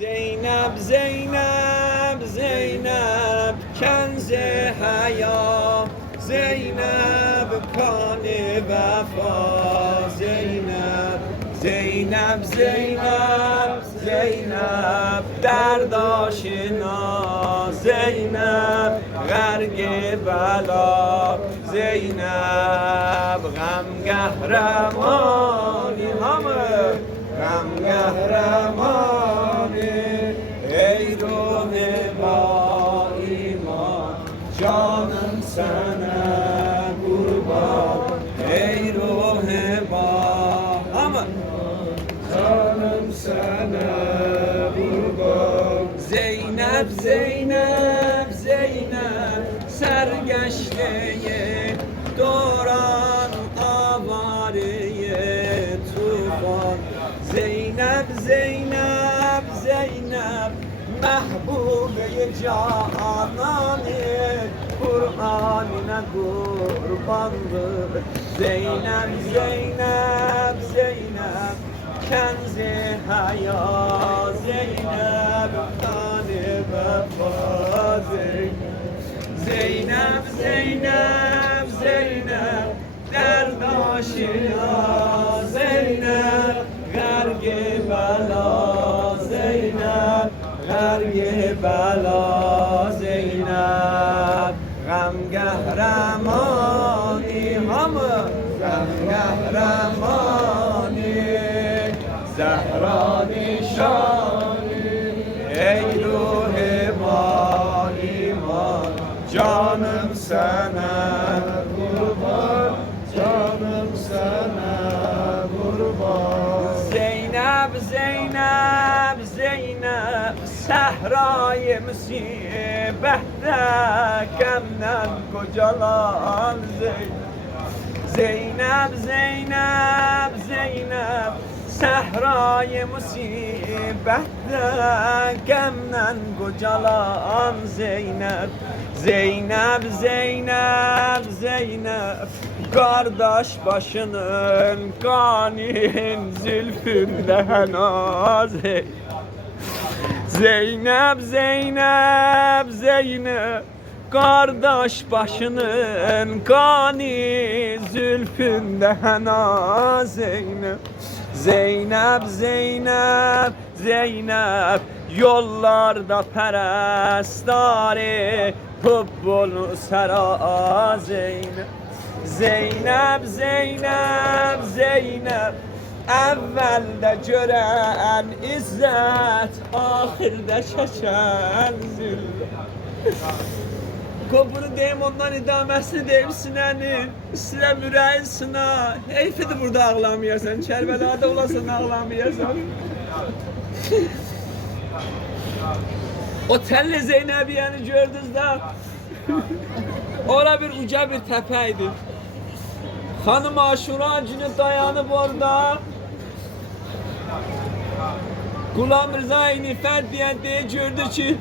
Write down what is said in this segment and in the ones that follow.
Zeynep, Zeynep, Zeynep Kenze haya Zeynep kanı vefa Zeynep Zeynep, Zeynep, Zeynep Derdaşına Zeynep Gergi bela Zeynep Gam kahramani hamı Gam kahramani sana kurban. Zeynep, Zeynep, Zeynep Sergeçliği Doran avariye tufan. Zeynep, Zeynep, Zeynep Mahbube cananı Kur'an'ına kurbandır. Zeynep, Zeynep, Zeynep Kenzi haya Zeynep vefa Zeynep Zeynep, Zeynep, Derdaşına Zeynep Gergi bela Zeynep Gergi bela Zeynep Gam kahramani hamı Gam kahramani Zehra nişani Ey ruhi ba iman Canım sana kurban Canım sana kurban. Zeynep, Zeynep, Zeynep Sehrayı musibette Kemden kocalan Zeynep. Zeynep, Zeynep, Zeynep Sehrayı musibette Gemden kocalan Zeynep. Zeynep, Zeynep, Zeynep. Kardeş başının kanin zülfünde hena Zeynep Zeynep, Zeynep, Zeynep Kardeş başının kani zülfünde hena Zeynep. Zeynep, Zeynep, Zeynep Yollarda perestari Hubbul sera Zeynep. Zeynep, Zeynep, Zeynep Evvelde gören izzet Ahirde çeken zillet Kopunu deyim ondan idamesini deyim sinenin Sile müreyin sına. Heyfidi burada ağlamayasan Kerbelada olasan ağlamayasan O telli Zeynep'iyeni gördünüz de. Ora bir uca bir tepeydi Hanım Aşura günü dayanıp orada Gulam Rıza diyen diye gördü ki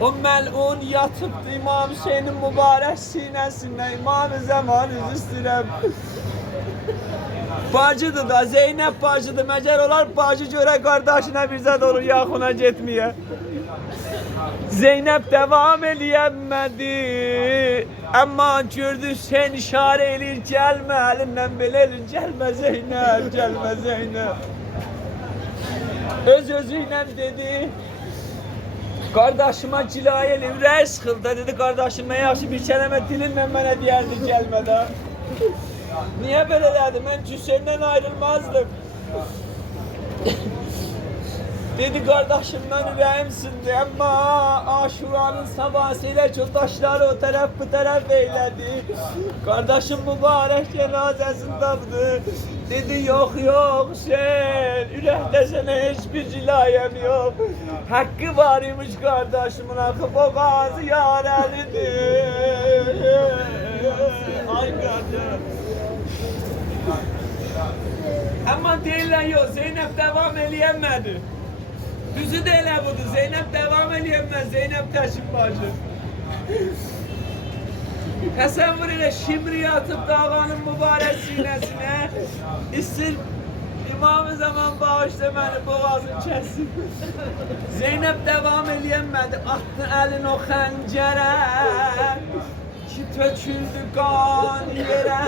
o melun yatıptı İmam Hüseyin'in mübarek sinesinden İmam-ı Zaman üstüne Bacıdı da Zeynep bacıdı mecer olar bacı göre kardeşine bir zat olur yakına gitmeye. Zeynep devam eləyəmədi Amma gördü sen işarə eləyir Gəlmə əlimdən belə eləyir Gəlmə Zeynep, gəlmə Zeynep. Öz özüyle dedi Kardeşime cilaya Rəy sıxıldı dedi Kardeşime yaxşı bir kələmə dilinlə mənə deyərdi gəlmədə Niye böyle dedi? Ben Hüseyin'den ayrılmazdım. Dedi kardeşimden ürəyimsindi ama aşuranın sabahıyla çok taşları o taraf bu taraf eyledi. Kardeşim mübarek cenazesindeydi. Dedi yok yok sen ürəkdə sənə hiçbir cilayem yok. Hakkı var imiş kardeşimin hakkı o gazı yarelidir. Ay kardeşim. Ama deyirlər yox, Zeynep devam eləyəmədi. Düzü də elə budur, Zeynep devam eləyəməz, Zeynep təşib bacı. Təsəvvür elə şimriyi atıp dağanın mübarək sinəsinə, istir İmam zaman bağışla beni boğazın kesin. Zeynep devam eləyəmədi, atdı əlin o xəncərə. Ki töküldü qan yerə.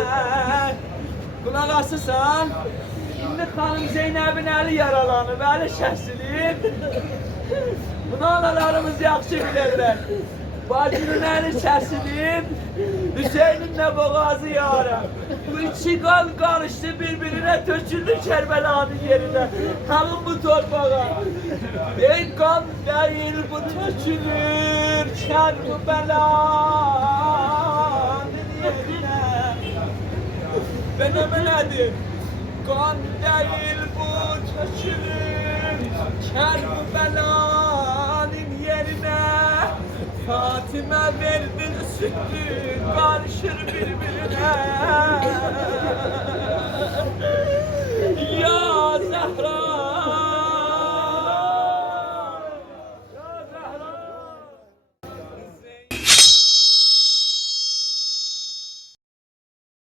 Qulaq asırsan İndi xanım Zeynəbin əli yaralanıb, əli kəsilib Bunu analarımız yaxşı bilirlər. Bacının əli kəsilib Hüseynin də boğazı yara Bu iki qan qarışdı bir-birinə töküldü Kərbəlanın yerinə. Bu torpağa. Ey qan değil bu tökülür Kərbəlanın yerinə. Ben emelədim Qan değil bu tökülür Kərbəlanın yerinə Fatimə verdi sütü Qarışır bir-birinə